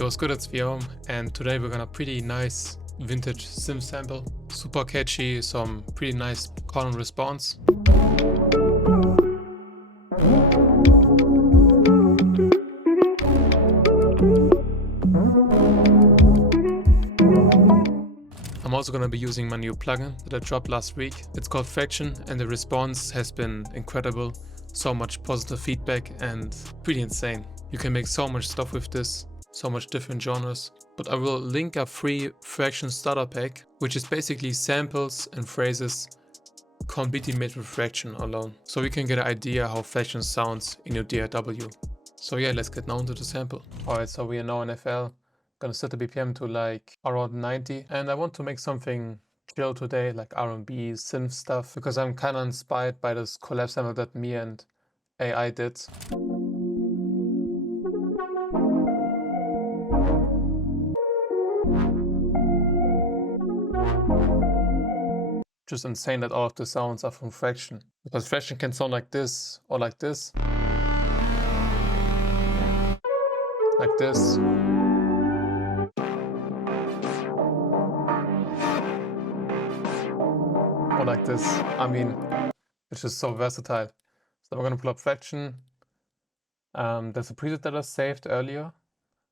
It was good, it's viom, and today we're gonna pretty nice vintage synth sample. Super catchy, some pretty nice call and response. I'm also gonna be using my new plugin that I dropped last week. It's called Fraction and the response has been incredible. So much positive feedback and pretty insane. You can make so much stuff with this, so much different genres. But I will link a free Fraction starter pack, which is basically samples and phrases completely made with Fraction alone. So you can get an idea how Fraction sounds in your DAW. So yeah, let's get now into the sample. Alright, so we are now in FL. Gonna set the BPM to like around 90, and I want to make something chill today, like R&B, synth stuff, because I'm kind of inspired by this collab sample that me and AI did. Just insane that all of the sounds are from Fraction, because Fraction can sound like this, or like this, like this. Or like this. I mean, it's just so versatile. So we're gonna pull up Fraction. There's a preset that I saved earlier.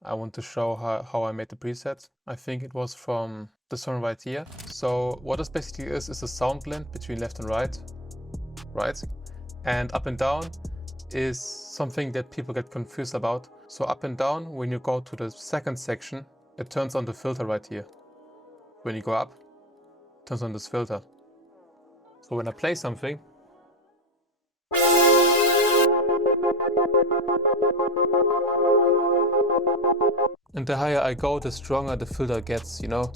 I want to show how I made the preset. I think it was from the song right here. So what this basically is a sound blend between left and right. And up and down is something that people get confused about. So up and down, when you go to the second section, it turns on the filter right here. When you go up, it turns on this filter. So when I play something, and the higher I go, the stronger the filter gets, you know?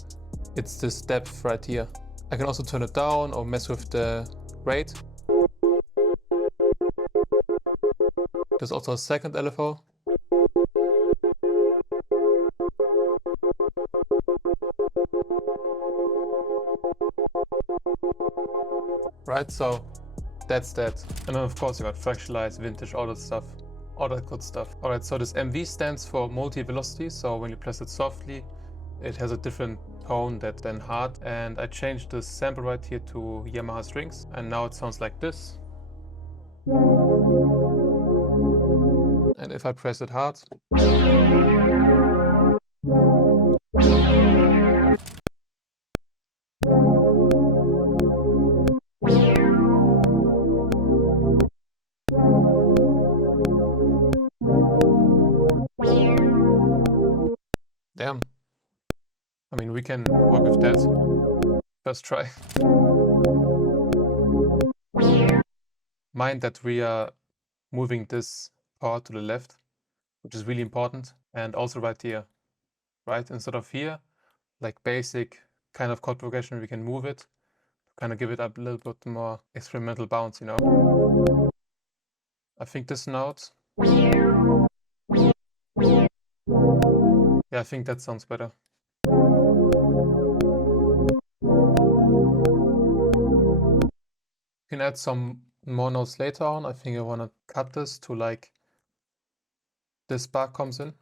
It's this depth right here. I can also turn it down or mess with the rate. There's also a second LFO. Right, so that's that. And then of course you got fractionalized, vintage, all that stuff. All that good stuff. Alright, so this MV stands for multi-velocity, so when you press it softly, it has a different tone than hard. And I changed the sample right here to Yamaha strings, and now it sounds like this. And if I press it hard, damn. I mean, we can work with that. First try. Mind that we are moving this part to the left, which is really important. And also right here, right? Instead of here, like basic kind of chord progression, we can move it to kind of give it a little bit more experimental bounce, you know? I think this note. Yeah, I think that sounds better. You can add some more notes later on. I think I want to cut this to like this bar comes in.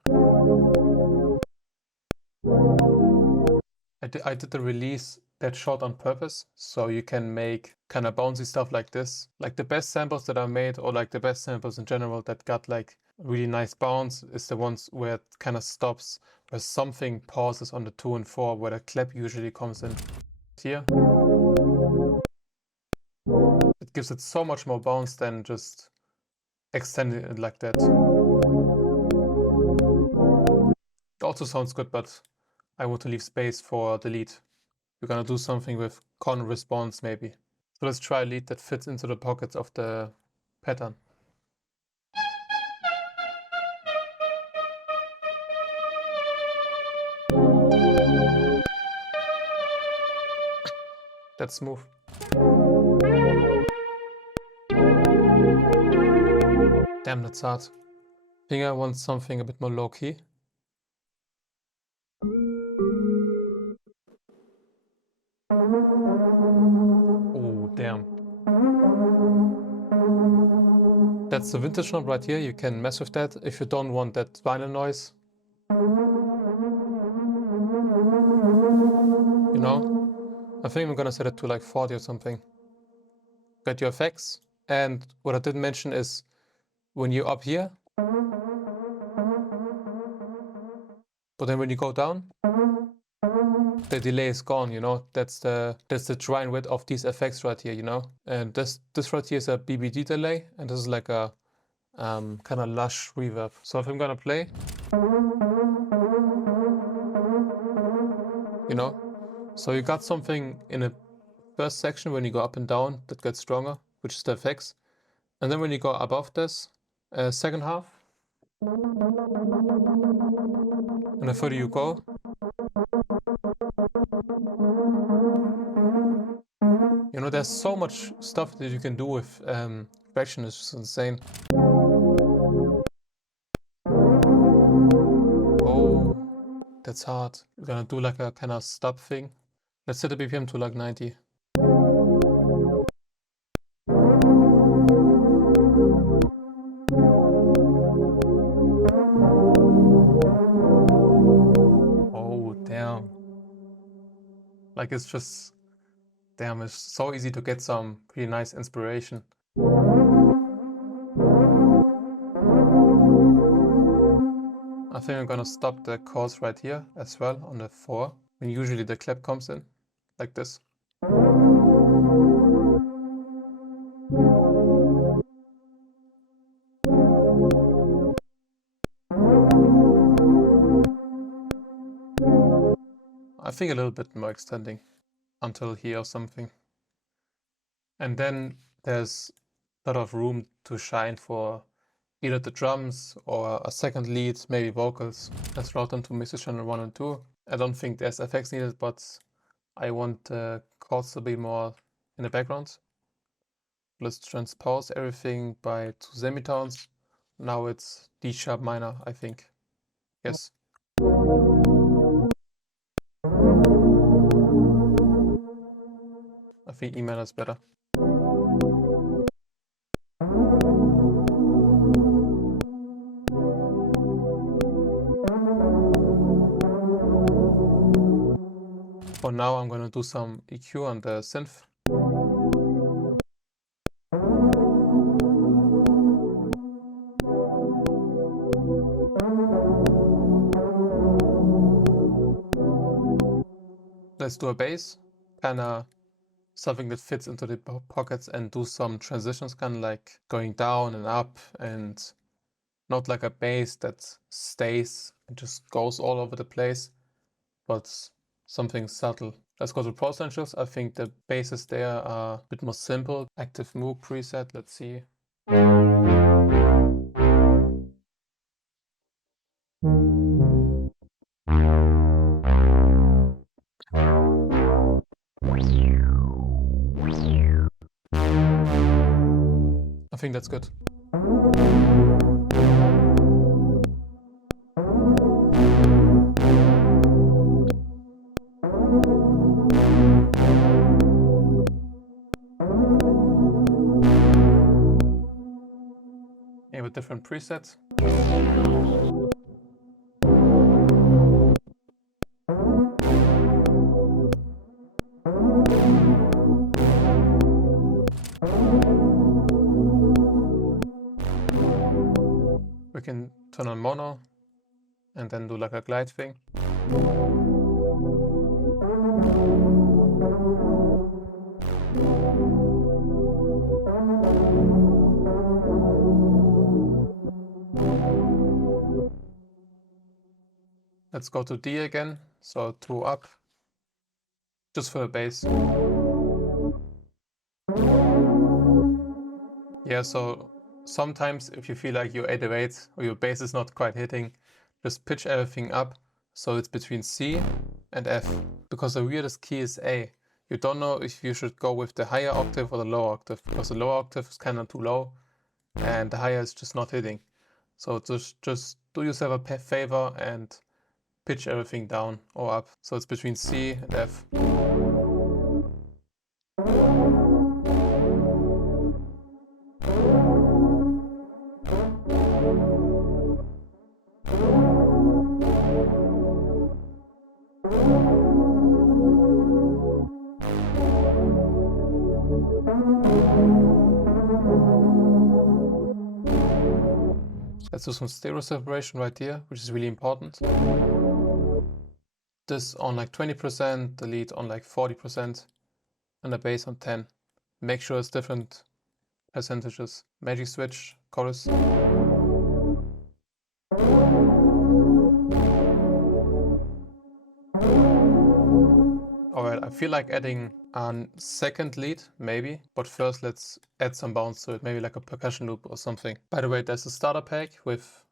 I did the release that short on purpose, so you can make kind of bouncy stuff like this. Like the best samples that I made, or like the best samples in general that got like really nice bounce, is the ones where it kind of stops, where something pauses on the 2 and 4, where the clap usually comes in here. It gives it so much more bounce than just extending it like that. It also sounds good, but I want to leave space for the lead. We're gonna do something with con response maybe. So let's try a lead that fits into the pockets of the pattern. That's smooth. Damn, that's hard. I think I want something a bit more low-key. Oh, damn. That's the vintage one right here. You can mess with that if you don't want that vinyl noise. I think I'm gonna set it to like 40 or something. Get your effects. And what I didn't mention is when you're up here, but then when you go down, the delay is gone, you know. That's the dry and width of these effects right here, you know. And this right here is a BBD delay, and this is like a kind of lush reverb. So if I'm gonna play, you know, so you got something in the first section when you go up and down that gets stronger, which is the effects. And then when you go above this, second half, and the further you go, you know, there's so much stuff that you can do with fraction. It's just insane. Oh, that's hard. We're gonna do like a kind of stop thing. Let's set the BPM to like 90. Oh, damn. Like it's just, damn, it's so easy to get some pretty nice inspiration. I think I'm gonna stop the chords right here as well on the 4, when usually the clap comes in, like this. I think a little bit more extending until here or something. And then there's a lot of room to shine for either the drums or a second lead, maybe vocals. Let's route them to mixer channel 1 and 2. I don't think there's effects needed, but I want the chords to be more in the background. Let's transpose everything by 2 semitones. Now it's D sharp minor, I think. Yes. I think E minor is better. For now, I'm gonna do some EQ on the synth. Let's do a bass, kinda something that fits into the pockets, and do some transitions, kind of like going down and up, and not like a bass that stays and just goes all over the place, but something subtle. Let's go to Pro Essentials. I think the basses there are a bit more simple. Active Moog preset, let's see. I think that's good. Maybe a different preset. We can turn on mono and then do like a glide thing. Let's go to D again, so 2 up, just for the bass. Yeah, so sometimes if you feel like your 808 or your bass is not quite hitting, just pitch everything up so it's between C and F, because the weirdest key is A. You don't know if you should go with the higher octave or the lower octave, because the lower octave is kind of too low and the higher is just not hitting. So just do yourself a favor and pitch everything down or up so it's between C and F. Let's do some stereo separation right here, which is really important. This on like 20%, the lead on like 40%, and the bass on 10. Make sure it's different percentages. Magic switch, chorus. Alright, I feel like adding a second lead, maybe, but first let's add some bounce to it, maybe like a percussion loop or something. By the way, there's a starter pack with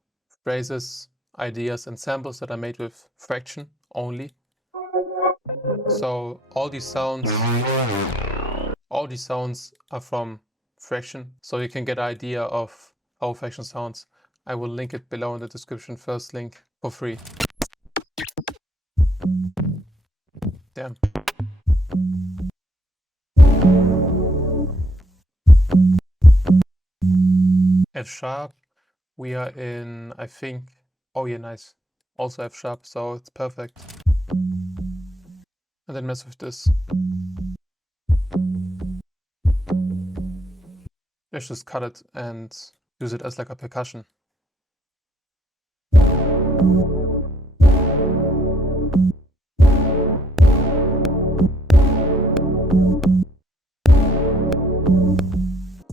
phrases, ideas and samples that I made with Fraction only. So all these sounds are from Fraction, so you can get an idea of how Fraction sounds. I will link it below in the description, first link, for free. Damn. F sharp, we are in, I think, oh yeah, nice. Also F sharp, so it's perfect. And then mess with this. Let's just cut it and use it as like a percussion.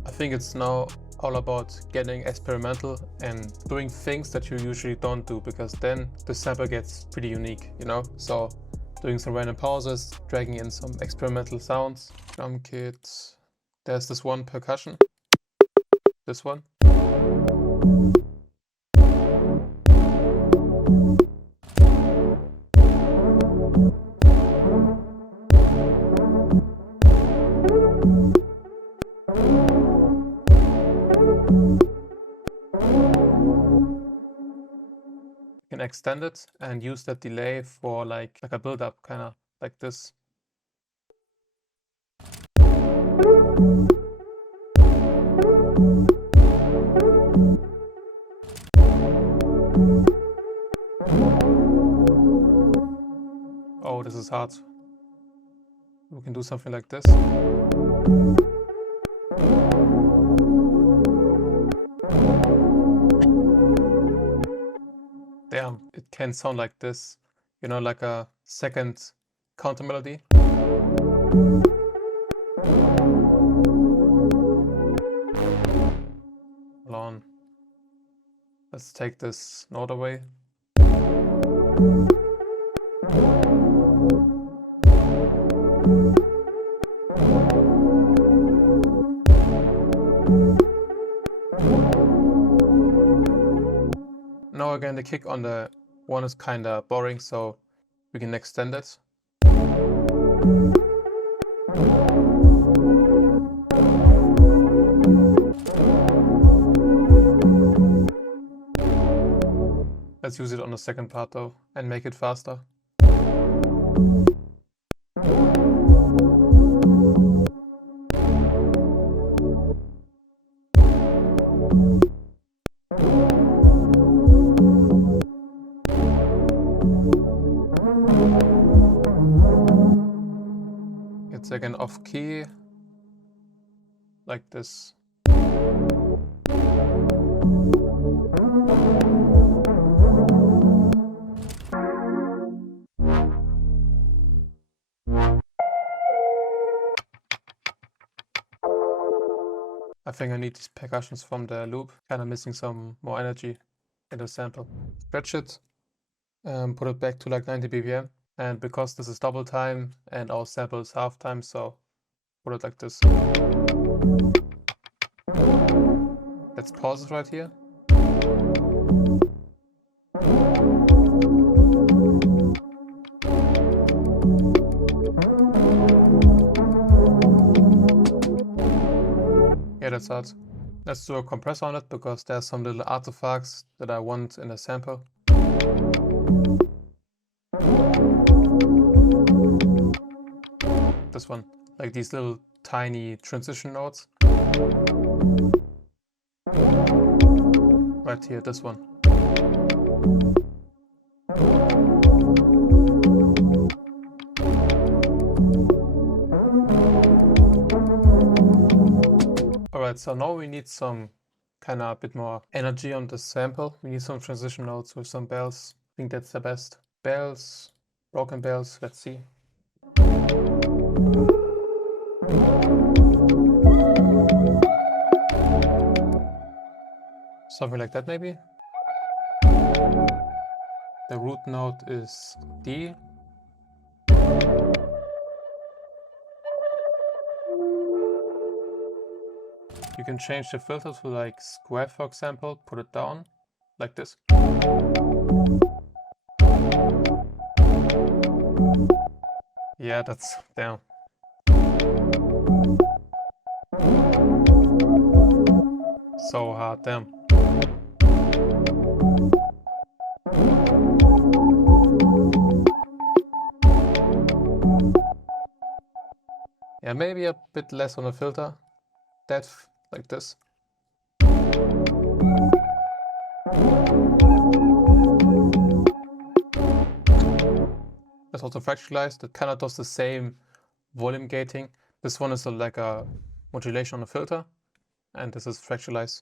I think it's now all about getting experimental and doing things that you usually don't do, because then the sample gets pretty unique, you know? So doing some random pauses, dragging in some experimental sounds. Drum kit. There's this one percussion. This one. You can extend it and use that delay for like a build-up, kind of like this. Oh, this is hard. We can do something like this. Damn, it can sound like this, you know, like a second counter melody. Hold on. Let's take this note away. Now again, the kick on the one is kinda boring, so we can extend it. Let's use it on the second part though, and make it faster. It's again off key, like this. I think I need these percussions from the loop, kind of missing some more energy in the sample. Stretch it, put it back to like 90 BPM. And because this is double time and our sample is half time, so put it like this. Let's pause it right here. Yeah, that's hard. Let's do a compressor on it, because there's some little artifacts that I want in the sample. This one, like these little tiny transition notes. Right here, this one. Alright, so now we need some kind of a bit more energy on the sample. We need some transition notes with some bells. I think that's the best. Bells, broken bells, let's see. Something like that maybe. The root note is D. You can change the filter to like square, for example, put it down like this. Yeah, that's down. So hard, damn. Yeah, maybe a bit less on the filter depth, like this. That's also fractionalized. It kind of does the same volume gating. This one is like a modulation on the filter, and this is fractionalized.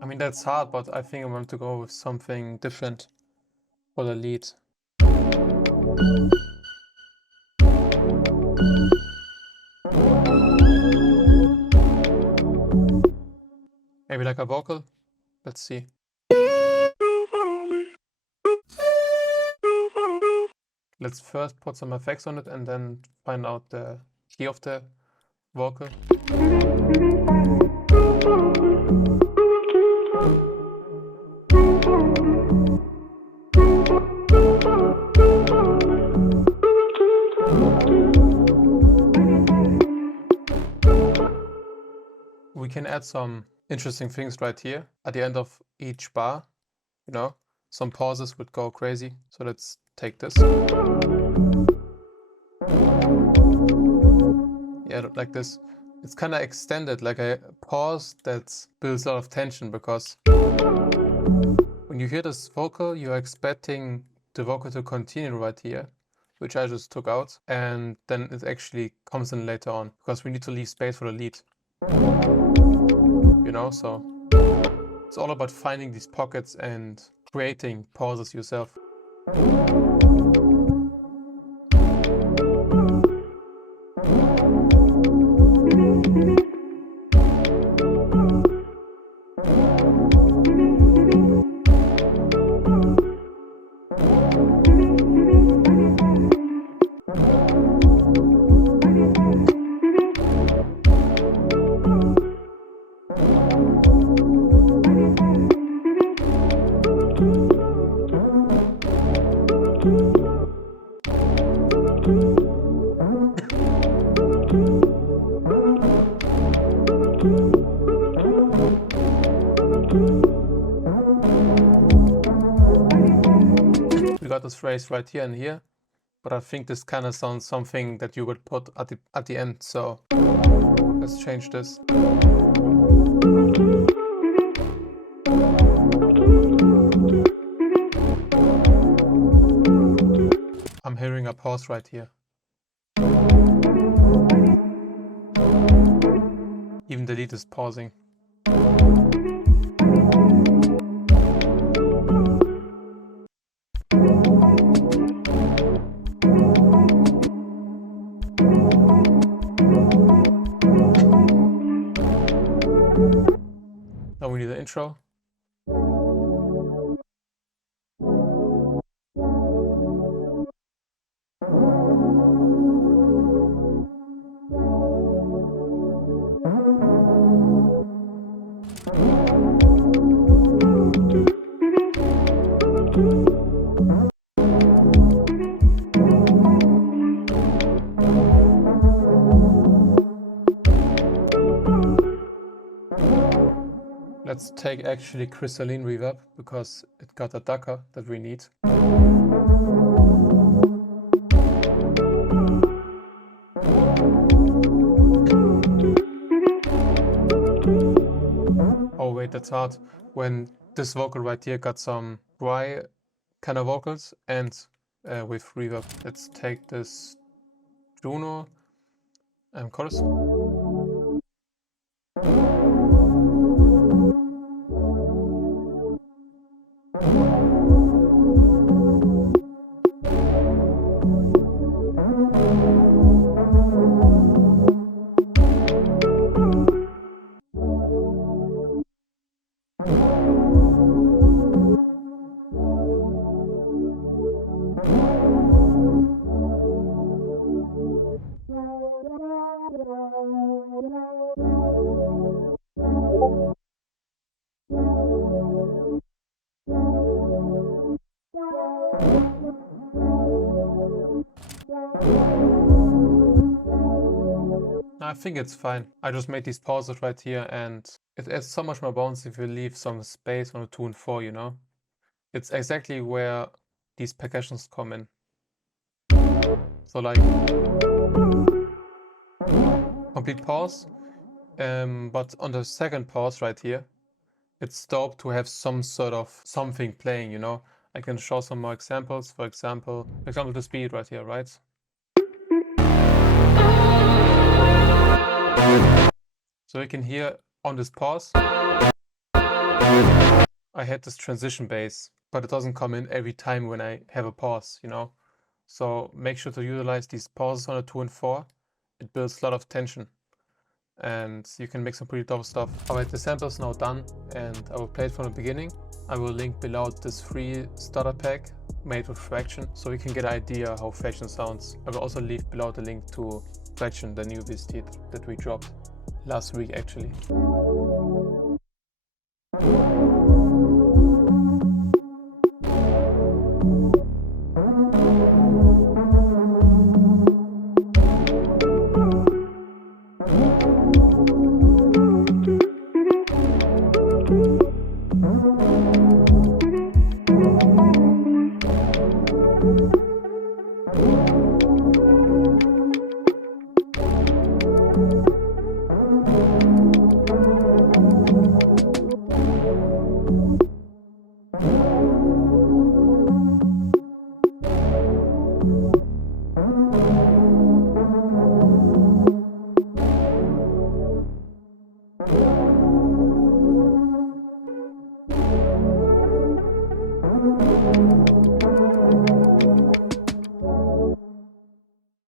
I mean, that's hard, but I think I want to go with something different for the lead. Maybe like a vocal. Let's see. Let's first put some effects on it and then find out the key of the vocal. We can add some interesting things right here at the end of each bar, you know, some pauses would go crazy. So let's take this. Yeah, like this. It's kind of extended, like a pause that builds a lot of tension, because when you hear this vocal, you're expecting the vocal to continue right here, which I just took out, and then it actually comes in later on, because we need to leave space for the lead. You know, so it's all about finding these pockets and creating pauses yourself. We got this phrase right here and here, but I think this kind of sounds something that you would put at the end. So let's change this. I'm hearing a pause right here. Even the lead is pausing. Now we need the intro. Let's take actually crystalline reverb, because it got a ducker that we need. Oh wait, that's hard. When this vocal right here got some dry kind of vocals and with reverb. Let's take this Juno chorus. I think it's fine. I just made these pauses right here, and it adds so much more bounce if you leave some space on a 2 and 4, you know? It's exactly where these percussions come in. So like complete pause, but on the second pause right here, it's dope to have some sort of something playing, you know? I can show some more examples. For example, the speed right here, right? So you can hear on this pause, I had this transition bass, but it doesn't come in every time when I have a pause, you know? So make sure to utilize these pauses on a 2 and 4. It builds a lot of tension, and you can make some pretty dope stuff. Alright, the sample's now done, and I will play it from the beginning. I will link below this free starter pack made with Fraction, so you can get an idea how Fraction sounds. I will also leave below the link to Fraction, the new VST that we dropped last week actually.